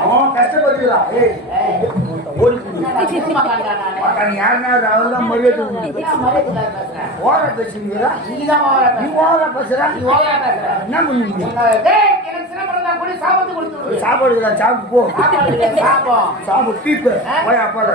அவன் கஷ்டப்படுகிறான் யாருன்னா அவர்தான் மரியாதை ஓர பேசுறா நீ ஓர பேசுறா என்ன பண்ணுவீங்க சாப்பாடு சாப்பிட்டு போ சாப்பிட்டு பீப்பு போயா போற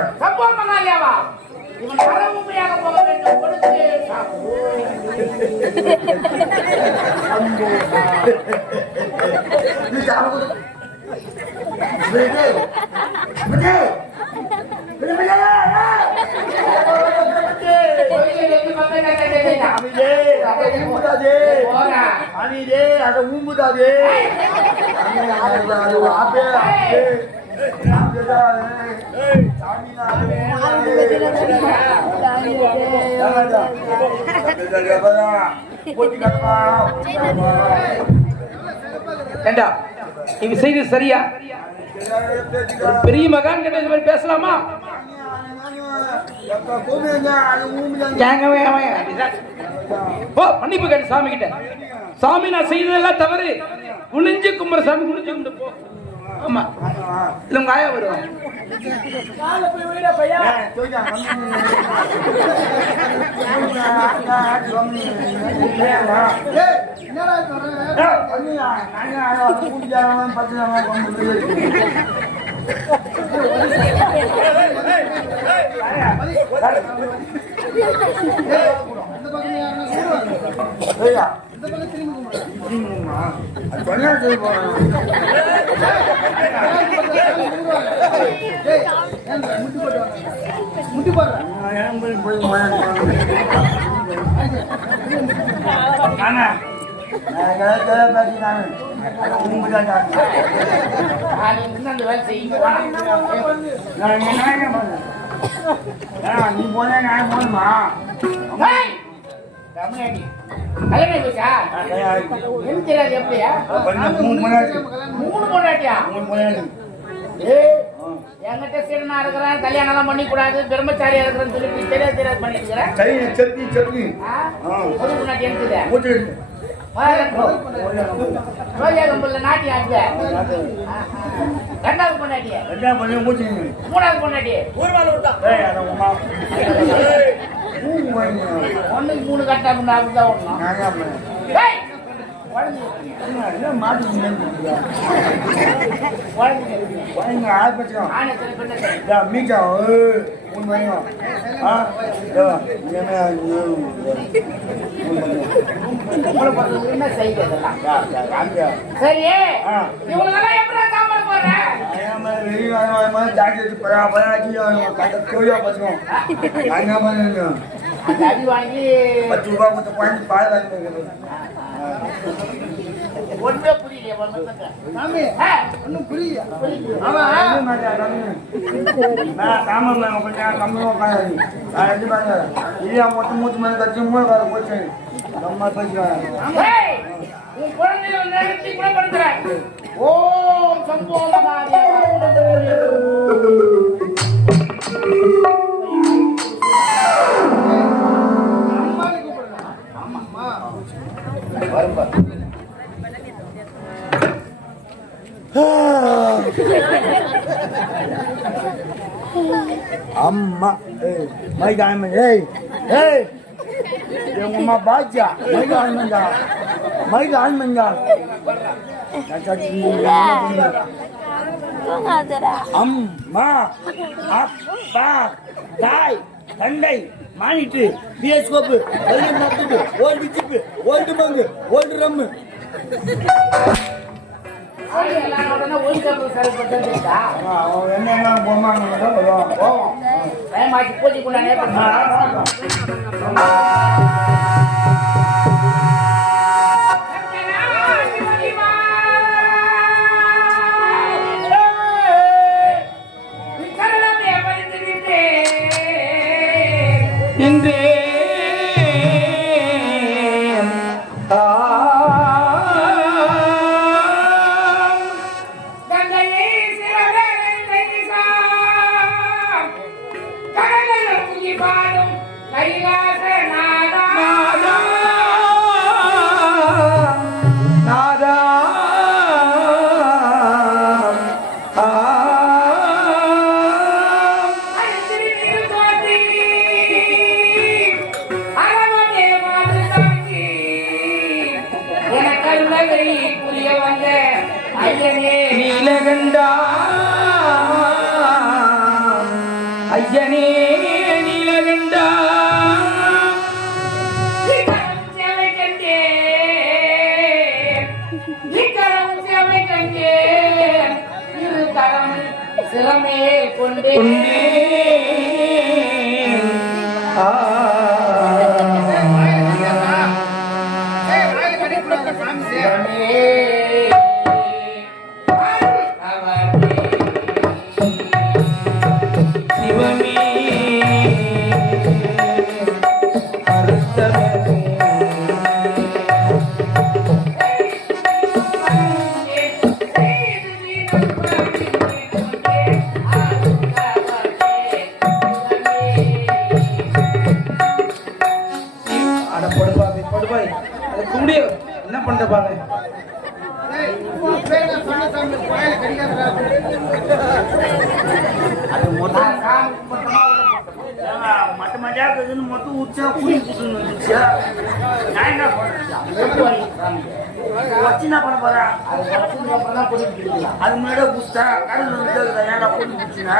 அதை ஊம்புதாதே ஏண்டா இவ செய்து சரியா? பெரிய மகான் கிட்ட இந்த மாதிரி பேசலாமா? போ மன்னிப்பு கேட்டு சாமி கிட்ட. சாமி நான் செய்ததெல்லாம் தவறு, குனிஞ்சு கும்புற சாமி குனிஞ்சு கும்பிட்டு போ. ஆமா இல்ல உங்க ஆயா வருவாங்க. முட்டி போடுற நீ போன நான் போனுமா என்கிட்ட சீடனா இருக்கிறேன், கல்யாணம் எல்லாம் பண்ணி கூடாது, பிரம்மச்சாரியா இருக்கிறேன்னு சொல்லிட்டு தெரியாது தெரியாது பண்ணிருக்கிறேன். ரோஜா கம்பல்ல நாட்டி ஆச்சு. ரெண்டாவது பொண்டாட்டி, மூணாவது பொண்டாட்டி, ஒண்ணுக்கு 3 கட்டா முன்னா அப்படிதான் ஒண்ணும் சரி இவங்களெல்லாம் எப்படி சாப்பாடு போடுறேன்? அடி வாங்கி 10 ரூபாய் கொடுத்து குழந்தை பால் வாங்கி ஒண்ணே புரியல ஒன்னும் புரியல. மொத்தம் மூச்சு மேல கட்சி மூணு போச்சு நம்ம பேசுறாங்க. குழந்தைகள் நேரத்தை குணப்படுத்துறேன். ஓம் சம்போதனாய அம்மா மைதான உமா பாஜா மைதான மைதான அம்மா அப்பா தாய் தந்தை மானிட்டு பிஎஸ்கோப்பு ஓல்டு சிப்பு ஓல்டு பங்கு ஓல்டு ரம்மு என்ன போமாங்க பூஜை கொண்டானே இன்றே பாடும் கைலாச நாதா சேவை புரிய வந்த ஐயனே நீலகண்டா ஐயனே நீலகண்டா சேவை கண்டே இக்கரம் சேவை கண்டே இரு கரம் சிரமே கொண்டே என்ன பண்றப்பாங்க மட்ட மட்டாக்குதுன்னு மட்டும் உச்சா புளி புட்டுன்னு வந்துச்சா நான் என்ன வச்சு என்ன பண்ண போறேன் அது முன்னாடியே புடிச்சா கடல் வந்து ஏன்டா போட்டு புடிச்சுனா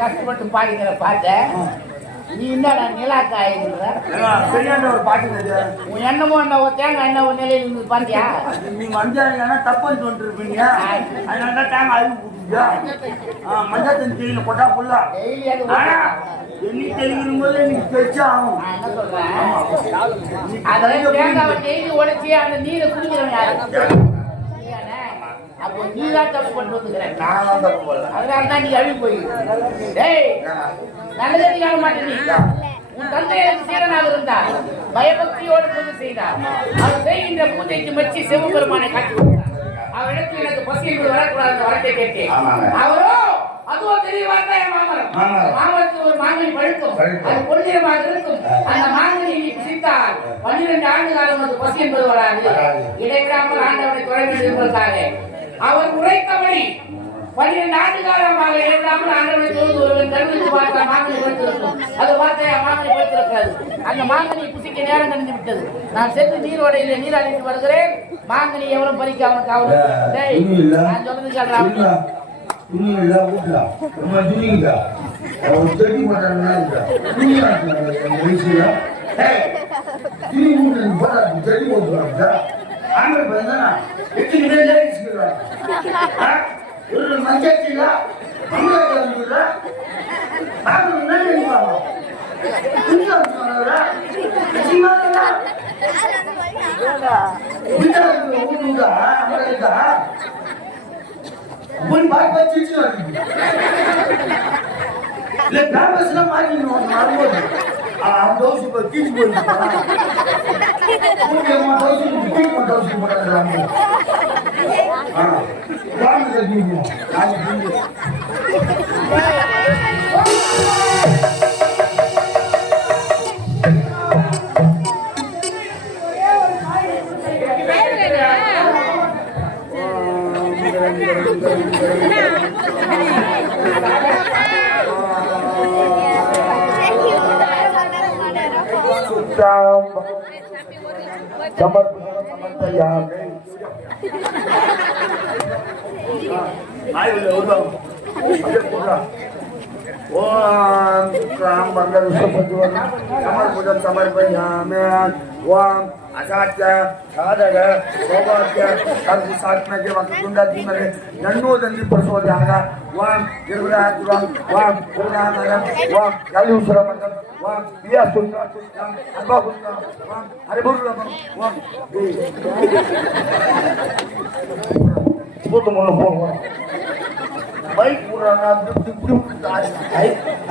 கஷ்டப்பட்டு பாடிக்கிற பாட்ட நீ என்னடா நிலாக்காயின்ற ஒரு பாட்டு உன் என்னமோ என்ன தேங்காய் என்ன ஒரு நிலையில இருந்து பாத்தியா நீங்க மஞ்சள் தப்புன்னு சொல்லிருப்பீங்க அதனாலதான் தேங்காய் அழுகு போட்டுச்சா மஞ்சள் தண்ணி தெரியல கொட்டா ஃபுல்லா டெய்லி அது எண்ணி தெளிக்கும் போது எனக்கு தெரிச்சா ஆகும் நான் என்ன சொல்றேன் அதெல்லாம் தேங்காவை டெய்லி உடைச்சி அந்த நீரை குடிக்கிறவன் யாரு அப்போ நீ தான் தப்பு கொண்டு வந்துக்கிறேன் அதனால தான் நீ அழுகி போயிரு டேய் நல்லதே நீ காண மாட்டேன் நீ உன் தந்தை எனக்கு சீரனாக இருந்தார் பயபக்தியோடு பூஜை செய்தார் அவர் செய்கின்ற பூஜைக்கு மெச்சி சிவபெருமானை காட்டி கொடுத்தார் அவரிடத்தில் எனக்கு பசி என்று வரக்கூடாது வரத்தை கேட்டேன் அவரோ அதுவும் பெரிய வார்த்தை மாமரம் மாமரத்தில் ஒரு மாங்கனி பழுக்கும் அது பொன்னிறமாக இருக்கும் அந்த மாங்கனி நீ புசித்தால் 12 ஆண்டு காலம் அது பசி என்பது வராது இடைவிடாமல் ஆண்டவனை தொலை வேண்டும் என்பதற்காக அவர் உரைத்தபடி 12 ஆண்டு காலமாக இடைவிடாமல் ஆண்டவனை தொழுது ஒருவன் கருவிக்கு பார்த்த மாங்கனி பழுத்திருக்கும் அது பார்த்த மாங்கனி பழுத்திருக்காது அந்த மாங்கனி புசிக்க நேரம் கணிந்து விட்டது நான் சென்று நீரோடையில் நீர் அழைத்து வருகிறேன் மாங்கனி எவரும் பறிக்காம காவல் நான் சொல்றது கேட்கலாம் துணி இல்ல ஊட்டல ரொம்ப துணிங்க ஒரு செடி போட்டாங்கன்னா துணியா வயசுல துணி ஊட்டு போட்டா செடி போட்டுருவாங்க ஆங்கில பார்த்தா எத்தனை பேர் லேடிஸ் ஒரு மஞ்சள் அம்புல துணி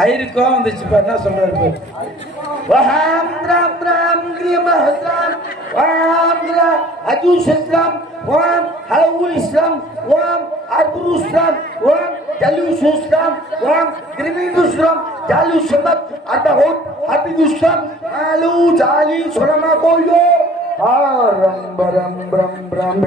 ஐருக்கும் வந்துச்சு என்ன சொல்றாரு Waham ram ram grimahram waham ra ajus islam waham halul islam waham arbur islam waham jalus islam waham grimin islam jalus sabat adahut habib islam alu jali surama koyo ram ram ram ram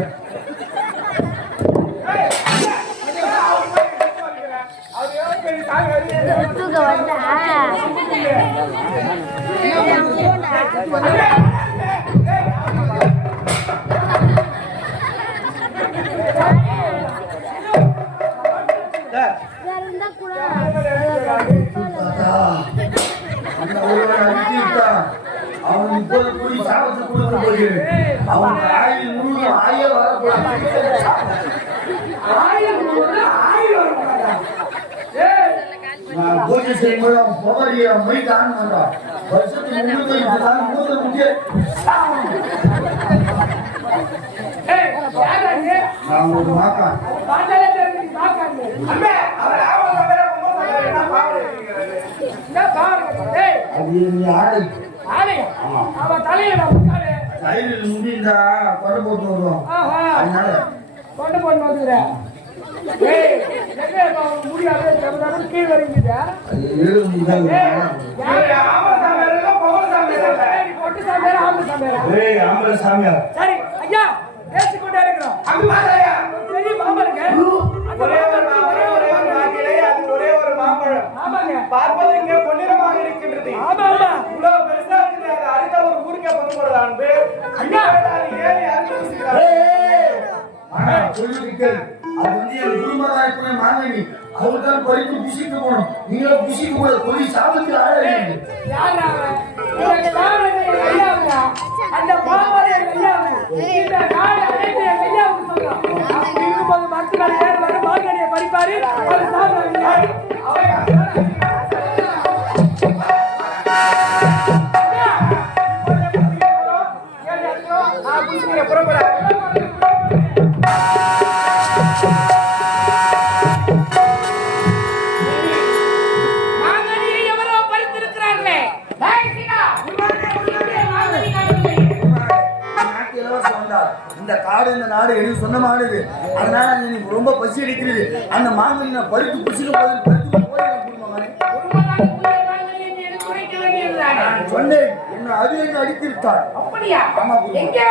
பூஜை செய்யும்போது அவன் புகழிய மொய் காணுமாண்டா வருஷத்துக்கு 300 நான் ஒரு maca அது நீ ஆடை கையில் முடிந்தா கொண்டு போட்டு வருவோம் அதனால கொண்டு போட்டு வந்துக்கிறேன் பார்ப்பதற்கு பொன்னிறமாக இருக்கின்றது. அடுத்த ஒரு ஊருக்கே பொண்ணு அன்பு அது வந்து என் குடும்பத்தாருக்குரிய மாணவி அவர்தான் படித்து பிசிக்கு போகணும் நீங்களும் பிசிக்கு கூட சொல்லி சாபத்தில் ஆழ அந்த பாவரை இந்த நாடு அனைத்து மக்கள் மாங்கனியை படிப்பாரு இந்த காடு இந்த நாடு எனக்கு சொந்தமானது அதனால எனக்கு ரொம்ப பசி அடிக்கிறது அந்த மாங்கனி நான் பருத்து பிடிச்சிட்டு சொன்னேன் என்ன அது என்ன அடித்திருத்தார் அப்படியா? எங்கே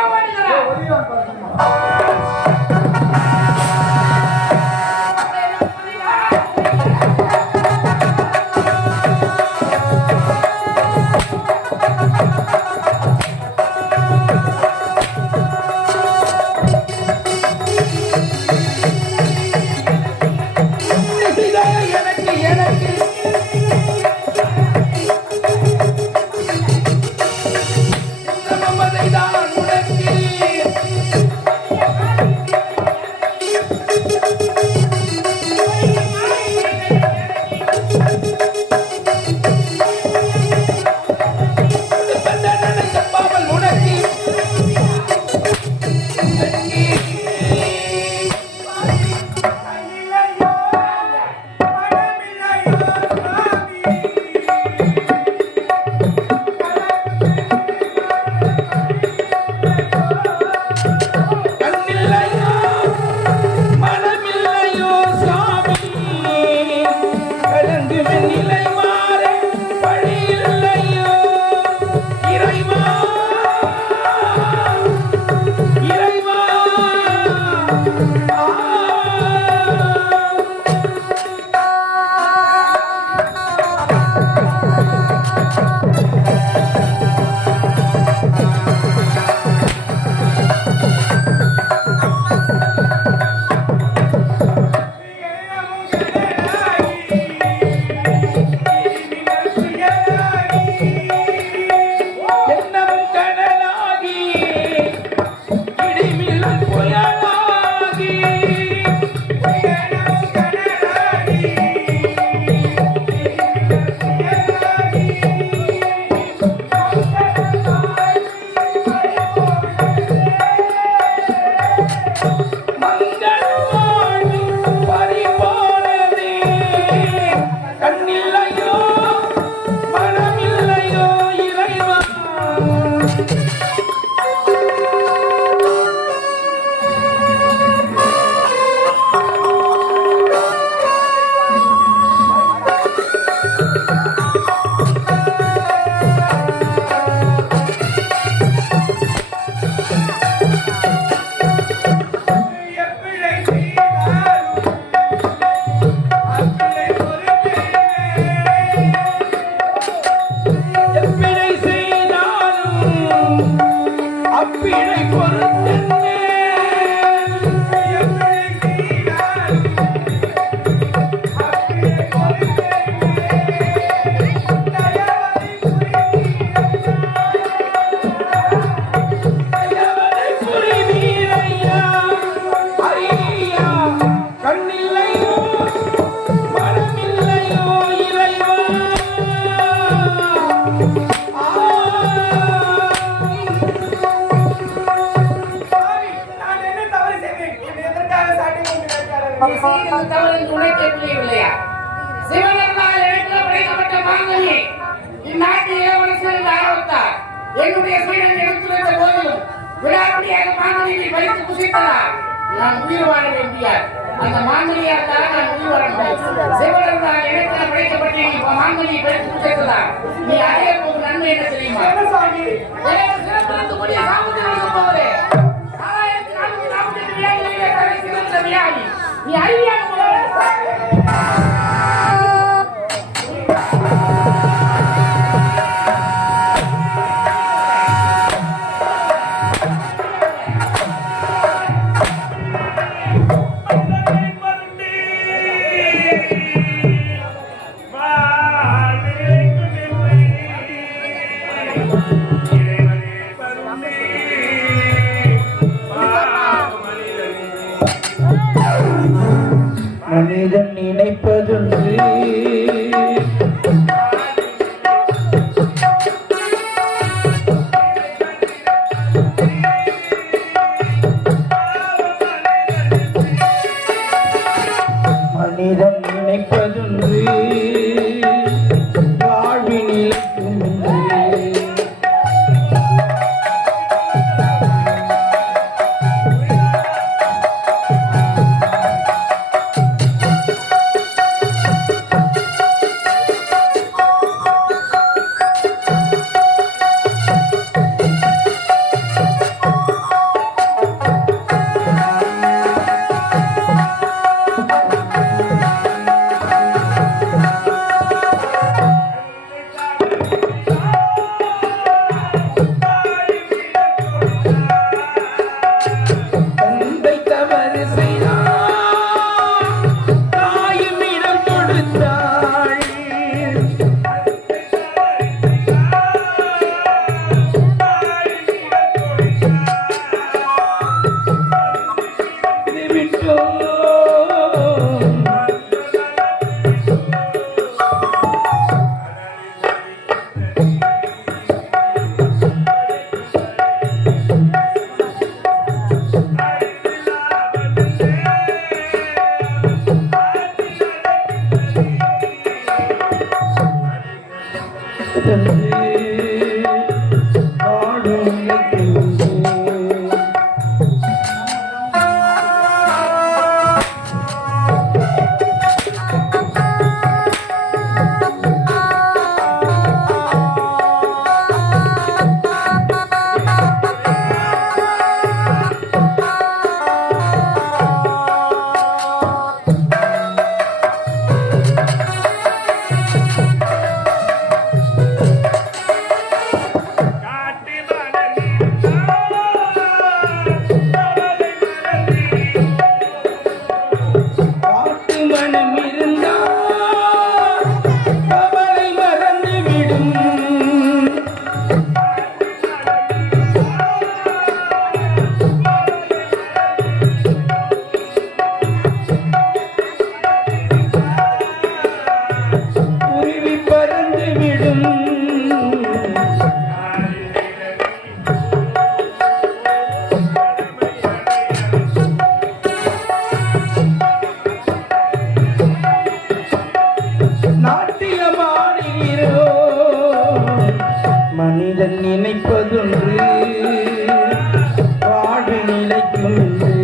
புரியவில்லையா? சிவனர்களால் எழுத்துல படைக்கப்பட்ட மாங்கனி இந்நாட்டு இளவரசர் என்று ஆரம்பித்தார். என்னுடைய சீடன் எடுத்துரைத்த போதிலும் விடாப்படியாக மாங்கனியை பறித்து புசித்ததால் நான் உயிர் வாழ வேண்டியார். அந்த மாங்கனியால் தான் நான் உயிர் வாழ முடியும். சிவனர்களால் எழுத்துல படைக்கப்பட்ட இப்ப மாங்கனியை பறித்து புசித்ததால் நீ அடைய போகும் நன்மை என்ன தெரியுமா? சிறப்பிலிருந்து கூடிய சாமுத்திரம் போவதே 1448 வியாதிகளிலே தலை சிறந்த வியாதி. நீ அறிவியாக மனிதன் நினைப்பதுண்டு மனிதன் நினைப்பதுண்டு வாழ்வினில் மனிதன் நினைப்பதொன்று வாழ்வு நிலைக்கும் என்று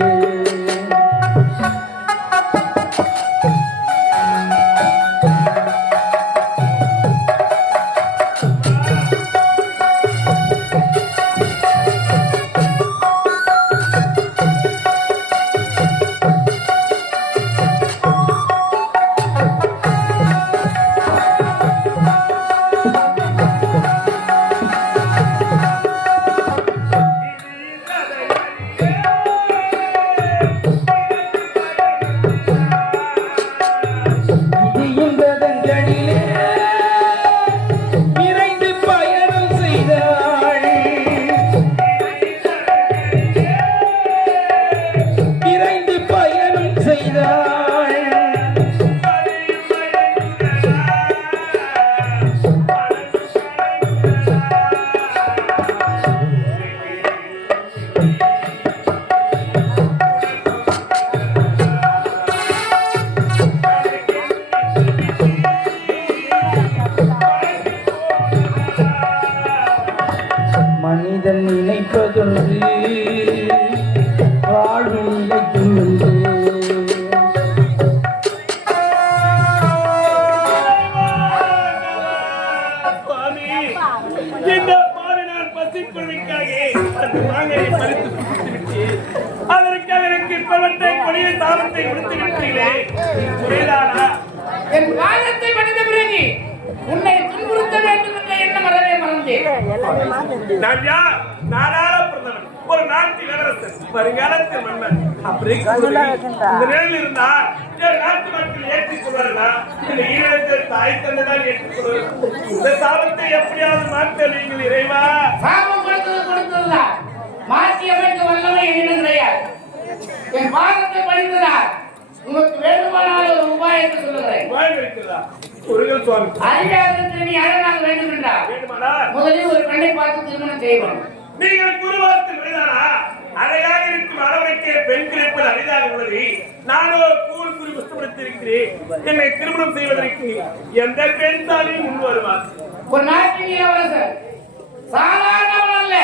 மனிதன் நினைப்பதொன்று வாழ்வு நிலைக்கும் என்று. இந்த பாவினார் பசிக்குழுவிற்காக அந்த மாங்கனை பறித்து குடித்துவிட்டு அதற்காக எனக்கு பலத்தை கொடிய தாமத்தை கொடுத்து விட்டீர்களே, புரியலானா? என் காலத்தை படித்த பிறகு உன்னை துன்புறுத்த வேண்டும் என்ற எண்ணம் அறவே மறந்தேன். நான் யார்? நாடாள பிரதமன், ஒரு நாட்டின் இளவரசன், வருங்காலத்தில் மன்னன். அப்படி இந்த நிலையில் இருந்தால் என் நாட்டு மக்கள் ஏற்றுக் கொள்வார்களா? இந்த ஈழத்தில் தாய் தந்தைதான் ஏற்றுக்கொள்வார்கள். இந்த சாபத்தை எப்படியாவது மாற்ற நீங்கள் இறைவா. சாபம் கொடுத்ததா மாற்றி அமைக்க வல்லமை என்னிடம் கிடையாது. என் பாதத்தை படித்ததால் உனக்கு வேண்டுமானால் ஒரு உபாயத்தை சொல்லுகிறேன். உபாயம் இருக்கிறதா? முருகன் சுவாமி, அதிகாரத்தில் நீ அழகாக வேண்டும் என்றால் வேண்டுமானால் முதலில் ஒரு பெண்ணை பார்த்து திருமணம் செய்வோம். நீங்கள் குருவார்த்தை முறைதானா? அழகாக இருக்கும் அளவனுக்கு பெண் கிடைப்பது அரிதாக உள்ளது. நானோ கூழ் குறி புஷ்டப்படுத்தியிருக்கிறேன். என்னை திருமணம் செய்வதற்கு எந்த பெண் தானே முன் வருவார்? ஒரு நாட்டின் இளவரசர், சாதாரணவன் அல்ல,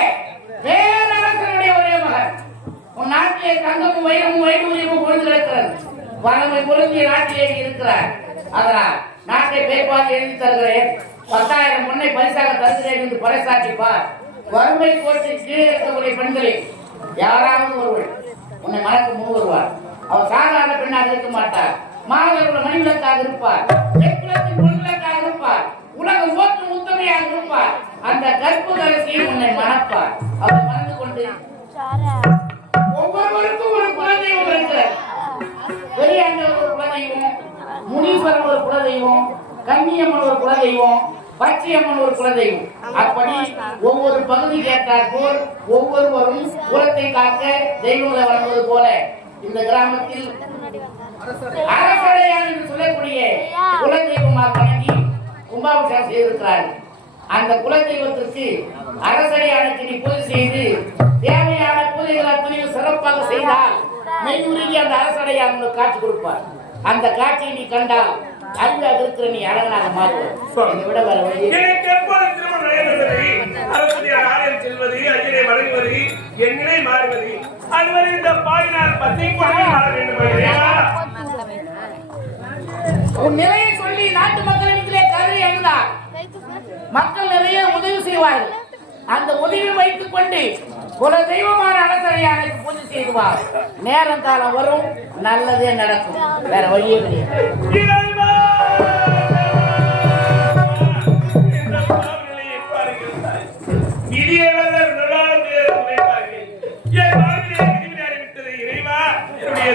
பேரரசனுடைய ஒரே மகன். உன் நாட்டிலே தங்கமும் வைரமும் வைடூரியமும் பொழுது கிடக்கிறது. வளமை பொருந்திய நாட்டிலே இருக்கிறார். அதனால் நாட்டை பேர்பார்த்து எழுதி தருகிறேன். 10,000 பொண்ணை பரிசாக தருகிறேன் என்று பறைசாற்றிப்பார். வறுமை கோட்டில் கீழே இருக்கக்கூடிய பெண்களில் யாராவது ஒருவர் உன்னை மணக்க முன் வருவார். அவர் சாதாரண பெண்ணாக இருக்க மாட்டார். மாணவர்கள மணிவிளக்காக இருப்பார். குலத்தின் பொன்விளக்காக இருப்பார். உலகம் ஓட்டும் உத்தமையாக இருப்பார். அந்த கற்பு கரசியை உன்னை மணப்பார். அவர் மறந்து கொண்டு ஒவ்வொருவருக்கும் ஒரு குலதெய்வம் இருக்கிறது. பெரியாண்டவர் ஒரு குலதெய்வம், முனீஸ்வரன் ஒரு குலதெய்வம், கன்னியம்மன் ஒரு குலதெய்வம், பச்சையம்மன் ஒரு குலதெய்வம். அப்படி ஒவ்வொரு பகுதிக்கு ஏற்றாற்போல் ஒவ்வொருவரும் குலத்தை காக்க தெய்வங்களை வழங்குவது போல இந்த கிராமத்தில் அரசடையான் என்று சொல்லக்கூடிய குலதெய்வமாக வணங்கி கும்பாபிஷேகம் செய்திருக்கிறார்கள். அந்த குலதெய்வத்திற்கு அரசடையானுக்கு நீ பூஜை செய்து தேவையான பூஜைகள் அத்தனையும் சிறப்பாக செய்தால் மெய்யுருகி அந்த அரசடையான் காட்சி கொடுப்பார். அந்த காட்சியை நீ கண்டால் அழகாக இருக்கிற நீ அழகனாக மாறுவார். விட வர வழி எனக்கு எப்போது திருமணம் நடைபெறுவது? அரசடியார் ஆலயம் செல்வது, ஐயனை வணங்குவது, என் நிலை மாறுவது, அதுவரை இந்த பாயினால் பசிக்குழுவில் வாழ வேண்டும். உன் நிலையை சொல்லி நாட்டு மக்களிடத்திலே கதறி எழுந்தார். மக்கள் நிறைய உதவி செய்வார்கள். அந்த உதவி வைத்துக் கொண்டு குல தெய்வமான அரசரையானுக்கு பூஜை செய்துவார். நேரம் காலம் வரும், நல்லதே நடக்கும். வேற வழியே கிடையாது.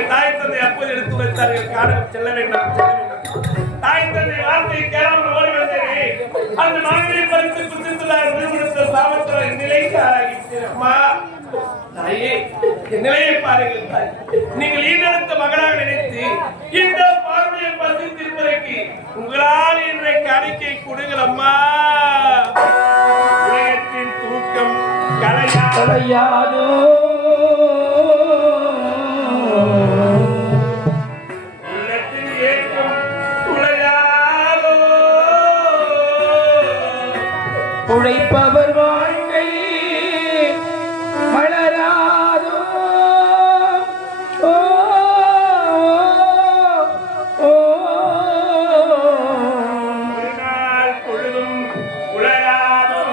தாய் தந்தை அப்போது எடுத்து வைத்தார்கள். காரணம் செல்ல வேண்டாம், தாய் தந்தை வார்த்தை கேளாமல் ஓடி வந்தேனே, அந்த மகனை பறித்து குதித்துள்ளார். நிறுவனத்த சாமத்தில் நிலைக்கு ஆகிவிட்டேன். தாயே, என் நிலையை பாருங்கள் தாய். நீங்கள் ஈடெடுத்த மகனாக நினைத்து இந்த பார்வையை பசித்திருப்பதற்கு உங்களால் இன்றைக்கு அறிக்கை கொடுங்கள் அம்மா. உலகத்தின் தூக்கம் கலையாதோ, உள்ளத்தின் ஏக்கம் துளையாதோ, உழைப்பவர் வாழ்க்கை மலராதோ. ஓ, ஓ, ஒரு நாள் பொழுதும் உலராதோ.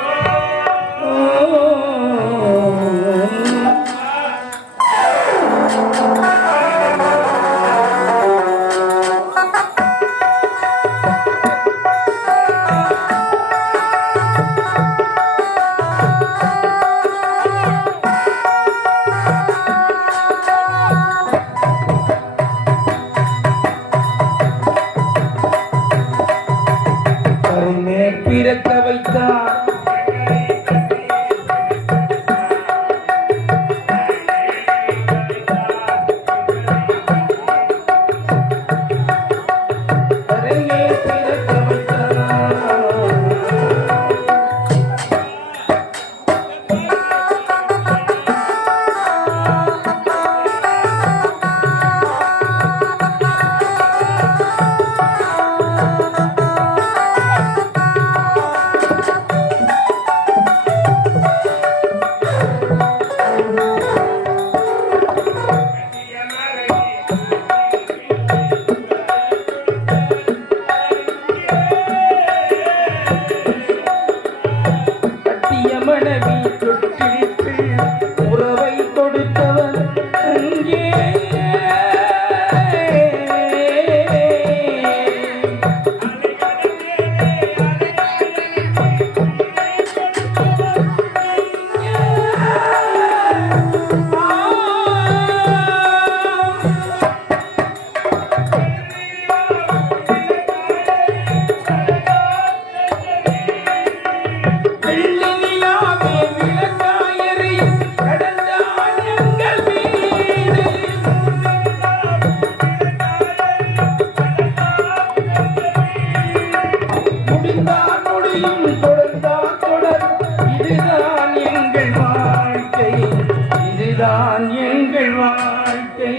தொட்டிற்கு உறவை கொடுத்தவன் அங்கே இதுதான் எங்கள் வாழ்க்கை.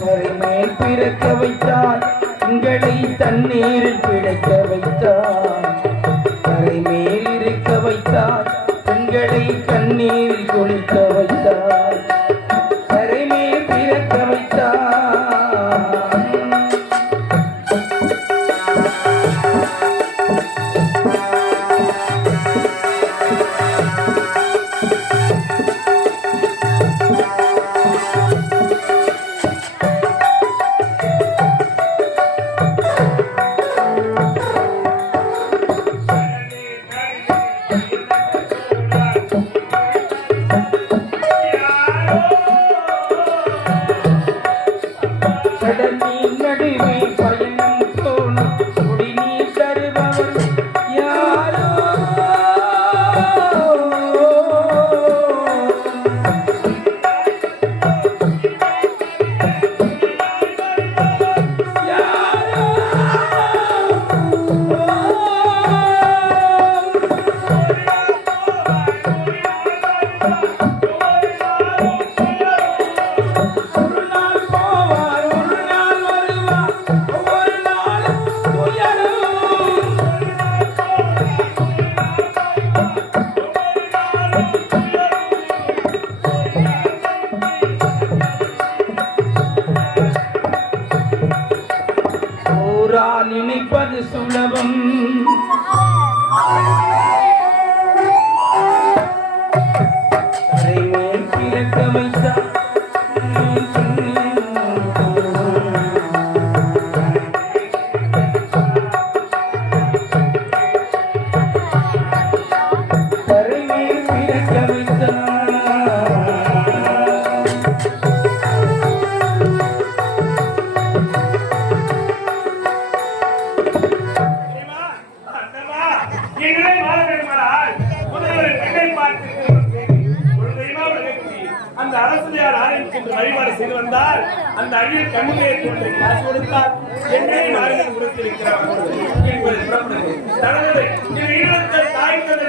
கரைமேல் பிறக்க வைத்தார் எங்களை தண்ணீரில் பிழைக்க வைத்தார். கரைமேல் இருக்க வைத்தார் பெண்களை கண்ணீரில் குளிக்க வைத்தார். கரைமேல் பிறக்க வைத்தார். கடலின் நடுவே பயணம் தோணும் குடிநீர் தருபவர் யாரோ. நினைப்பது சுலபம். கரைமேல் பிறக்க வைத்தார் கரைமேல் பிறக்க வைத்தார். அந்த அரசியார் ஆரம்பிக்கின்ற வழிபாடு செய்து வந்தால் அந்த அழியில் கண்ணிலே தோன்றை காசு கொடுத்தால் என்னை மாறிகள் கொடுத்திருக்கிறார். புறப்படுகிறேன். தாய் தந்தை